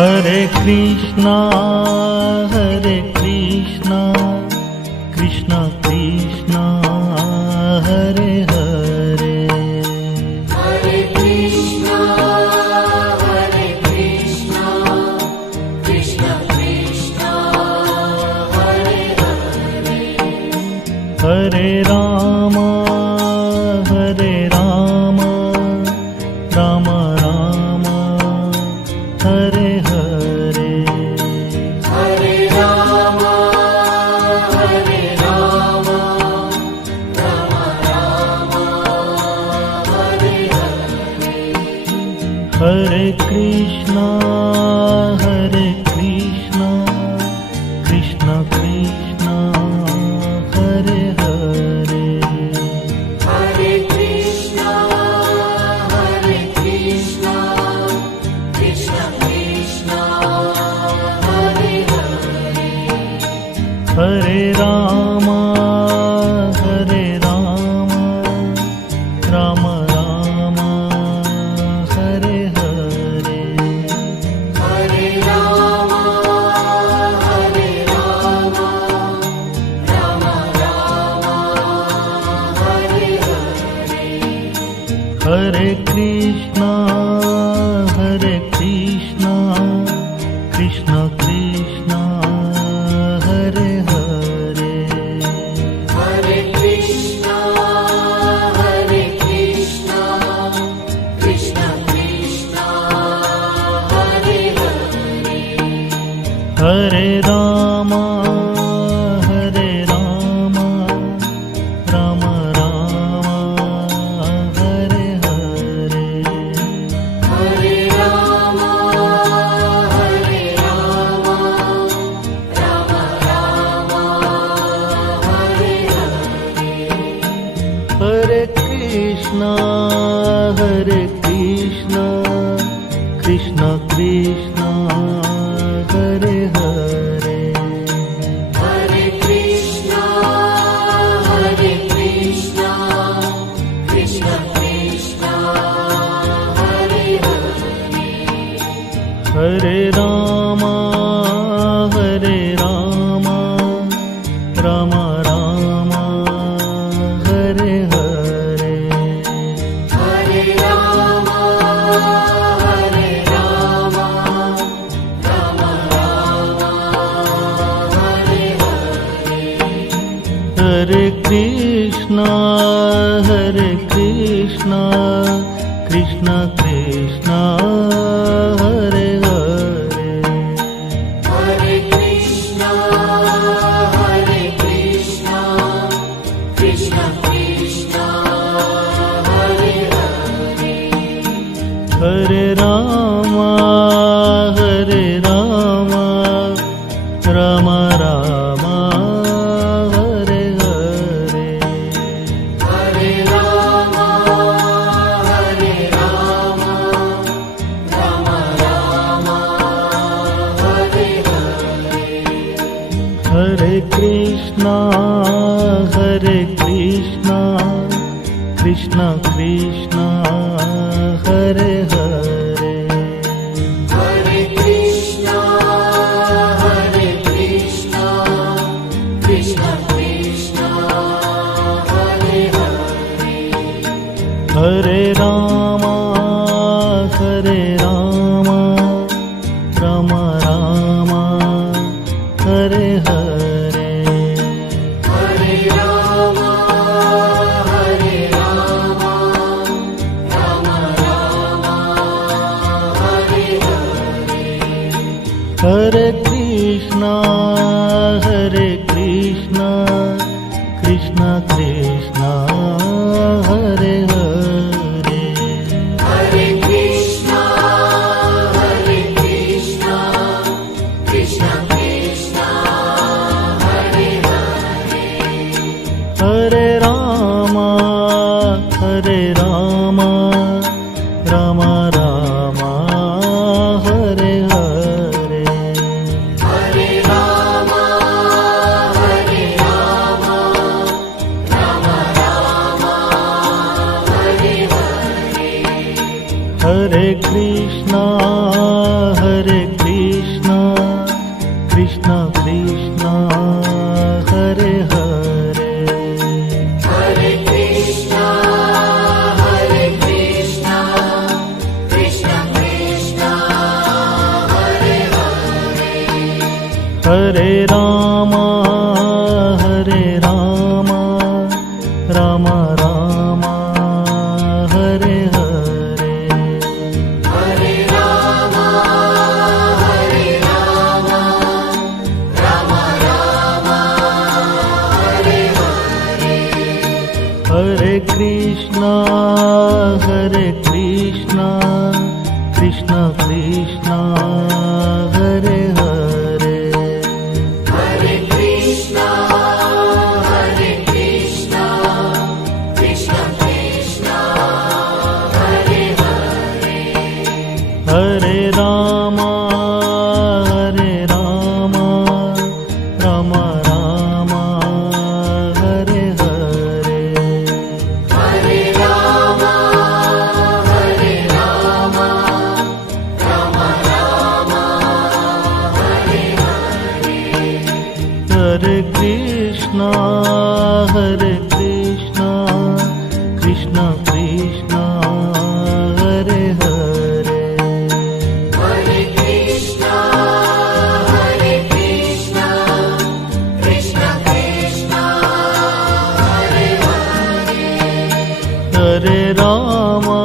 Hare Krishna Krishna Krishna Hare Hare, Hare Krishna Krishna Krishna Hare Hare, Hare Ram Ram Ram Hare Hare, Hare Ram Ram Ram Hare Hare, Hare Krishna Krishna Krishna Hare Hare, Hare Krishna Krishna Krishna Hare Hare, Hare Ram Ram Ram Hare Hare, Hare Ram Ram Ram Hare Hare, Hare Krishna Krishna Krishna Hare Hare, Hare Krishna Krishna Krishna Hare Hare, Hare Ram Ram Ram Hare Hare, Hare Ram Ram Ram Hare Hare, Hare Krishna Krishna Krishna Hare Hare, Hare Krishna Krishna Krishna Hare Hare, Hare Ram Ram Ram Hare Hare, Hare Ram Ram Ram Hare Hare, Hare Krishna Krishna Krishna Hare Hare, Hare Krishna Krishna Krishna Hare Hare, Hare Ram Ram Ram Hare Hare, Hare Ram Ram Ram Hare Hare, Hare Krishna Krishna Krishna Hare Hare, Hare Krishna Krishna Krishna Hare Hare, Hare Ram Ram Ram Hare Hare, Hare Ram Ram Ram Krishna Hare Krishna Krishna Krishna Hare Hare Hare Krishna, Hare Krishna, Krishna Krishna, Hare Hare. Hare Rama Hare Rama Rama Rama Hare Hare Hare Rama, Hare Rama, Rama Rama, Hare Hare. Hare Krishna Hare Krishna Krishna Krishna Hare Hare Hare Krishna, Hare Krishna, Krishna Krishna, Hare Hare. Hare Rama